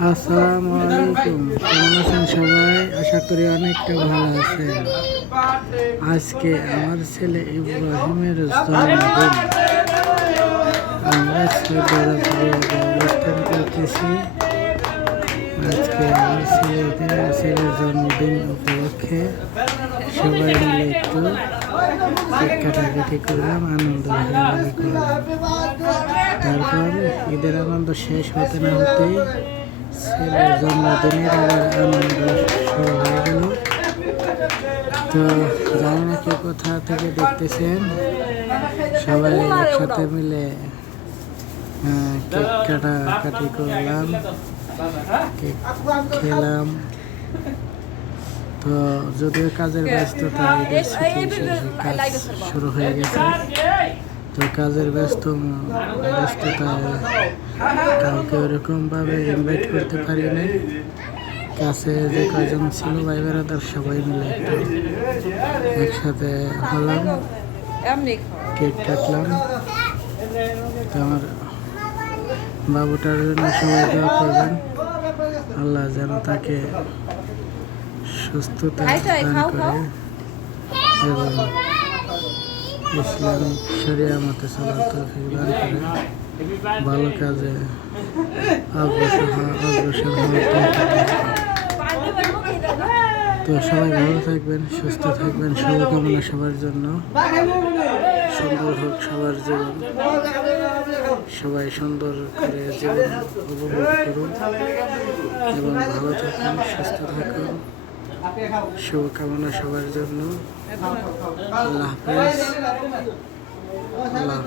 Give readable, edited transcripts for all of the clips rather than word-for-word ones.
আসসালামু আলাইকুম, কেমন আছেন সবাই? আশা করি অনেকটা ভালো আছেন। আজকে আমার ছেলে ইব্রাহিমের জন্মদিন। আমরা সৌদি আরবে অবস্থান করতেছি। আজকে আমার ছেলের জন্মদিন উপলক্ষে সবাই মিলে একটু কেক কাটাকাটি করলাম, আনন্দ করলাম। তারপর ঈদের আনন্দ শেষ হতে না হতেই ছেলের জন্মদিনের আবার আনন্দ শুরু হয়ে গেল। তো জানি না কে কোথা থেকে দেখতেছেন, সবাই একসাথে মিলে কেক কাটাকাটি করলাম, কেক খেলাম। তো যদিও কাজের ব্যস্ততা, কাজ শুরু হয়ে গেছে, তো কাজের ব্যস্ততায় কাউকে ওরকমভাবে ইনভাইট করতে পারি নাই। কাছে যে কয়জন ছিল ভাই বেড়াদার সবাই মিলে একটু একসাথে হলাম, কেক কাটলাম। তো আমার বাবুটার জন্য সবাই দোয়া করবেন, আল্লাহ যেন তাকে সুস্থতা দান করে এবং ইসলামিক শরিয়া মতে চলার তৌফিক দান করে, ভালো কাজে অগ্রসর হওয়ার তো সবাই ভালো থাকবেন, সুস্থ থাকবেন, শুভকামনা সবার জন্য। সুন্দর হোক সবার জীবন, সবাই সুন্দর করে জীবন উপভোগ করুন এবং ভালো থাকুন, সুস্থ থাকুন, শুভকামনা সবার জন্য। আল্লাহ হাফেজ। আল্লাহ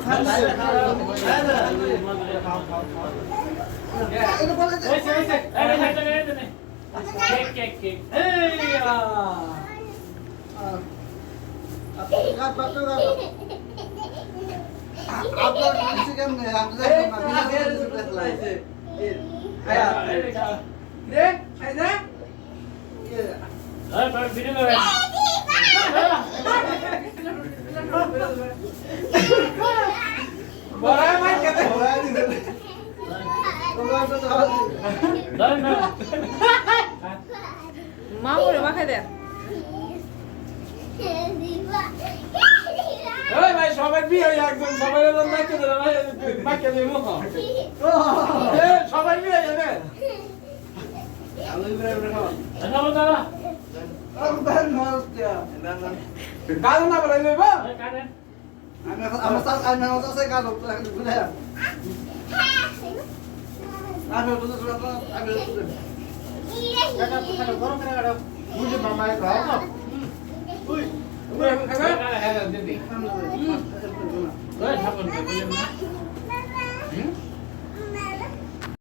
মা করে মাখাই দেন। ওই ভাই সবাই বিয়ে হয়ে একদম সবাই মাইকে দেন, ভাই মাইকে দেন মুখ। এ সবাই বিয়ে হয়ে যাবে। আলু ইব্রাহিম রে খাও। খাও দাদা। আরে নস্তিয়া। গাল না বলে নেবা? কাটেন। আমার সাথে আইনা আছে গাল বুঝলে। আমি তো আমি কাটা কাটা গরম করে কাটা। বুঝে মামা খাও না। উই খাবে? হ্যাঁ হ্যাঁ দিদি। ওই ঠাকুর